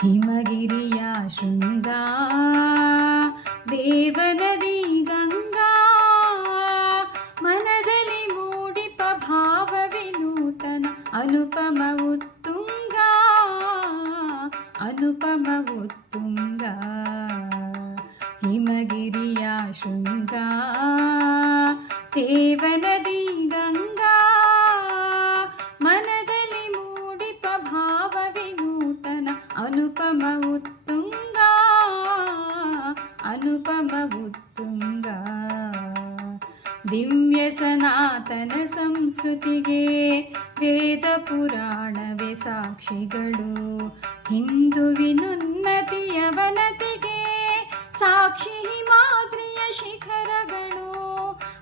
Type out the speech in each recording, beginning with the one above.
ಹಿಮಗಿರಿಯ ಶೃಂಗ ದೇವನದಿ ಗಂಗಾ ಮನದಲ್ಲಿ ಮೂಡಿಪ ಭಾವ ವಿನೂತನ ಅನುಪಮ ಉತ್ತುಂಗ ಅನುಪಮ ಉತ್ತುಂಗ ಹಿಮಗಿರಿಯ ಶೃಂಗ ದೇವನದಿ ಗಂಗಾ ಅನುಪಮ ಉತ್ತುಂಗ ಅನುಪಮ ಉತ್ತುಂಗ. ದಿವ್ಯ ಸನಾತನ ಸಂಸ್ಕೃತಿಗೆ ವೇದ ಪುರಾಣವೇ ಸಾಕ್ಷಿಗಳು. ಹಿಂದುವಿನುನ್ನತಿಯ ವನತಿಗೆ ಸಾಕ್ಷಿ ಹಿಮಾದ್ರಿಯ ಶಿಖರಗಳು.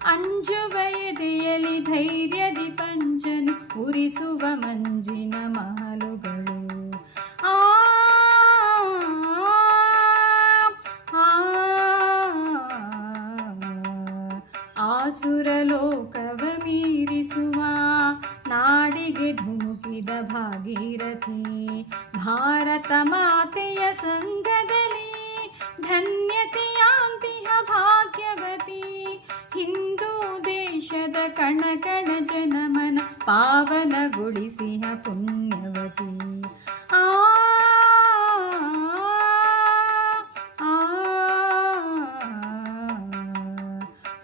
ಅಂಜುವ ಎದೆಯಲಿ ಧೈರ್ಯದಿ ಪಂಜನು ಉರಿಸುವ ಮಂಜಿನ ಮಹಲುಗಳು. ಭಾಗೀರಥಿ ಭಾರತ ಮಾತೆಯ ಸಂಗದಲ್ಲಿ ಧನ್ಯತೆಯಾಂತಿಹ ಭಾಗ್ಯವತಿ ಹಿಂದೂ ದೇಶದ ಕಣ ಕಣ ಜನಮನ ಪಾವನಗೊಳಿಸಿಹ ಪುಣ್ಯವತಿ ಆ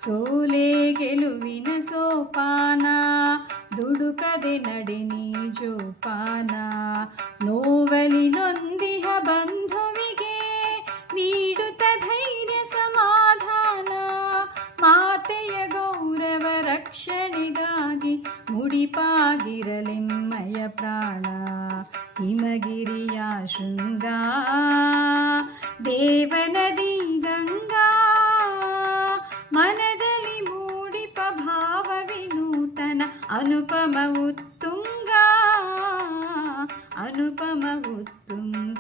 ಸೋಲೆ ಗೆಲುವಿನ ಸೋಪಾನ ದುಡುಕದೆ ನಡೆ ನೀ ಜೋಪಾನ ನೋವಲಿ ನೊಂದಿಹ ಬಂಧುವಿಗೆ ನೀಡುತ್ತ ಧೈರ್ಯ ಸಮಾಧಾನ. ಮಾತೆಯ ಗೌರವ ರಕ್ಷಣೆಗಾಗಿ ಮುಡಿಪಾಗಿರಲೆಮ್ಮಯ ಪ್ರಾಣ. ಹಿಮಗಿರಿಯ ಶೃಂಗ, ದೇವನದಿ ಗಂಗಾ, ಮನದಲ್ಲಿ ಮೂಡಿಪ ಭಾವ ವಿನೂತನ ಅನುಪಮ ಉತ್ತುಂಗ ಅನುಪಮ ಉತ್ತುಂಗ